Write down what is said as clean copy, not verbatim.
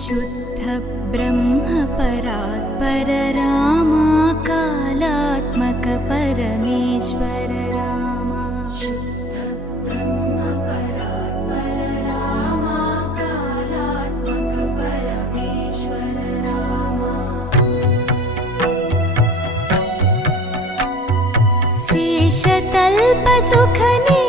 शुद्ध ब्रह्म परात्पर रामा कालात्मक परमेश्वर रामा शुद्ध ब्रह्म परात्पर रामा कालात्मक परमेश्वर रामा शेषतल्प सुखनि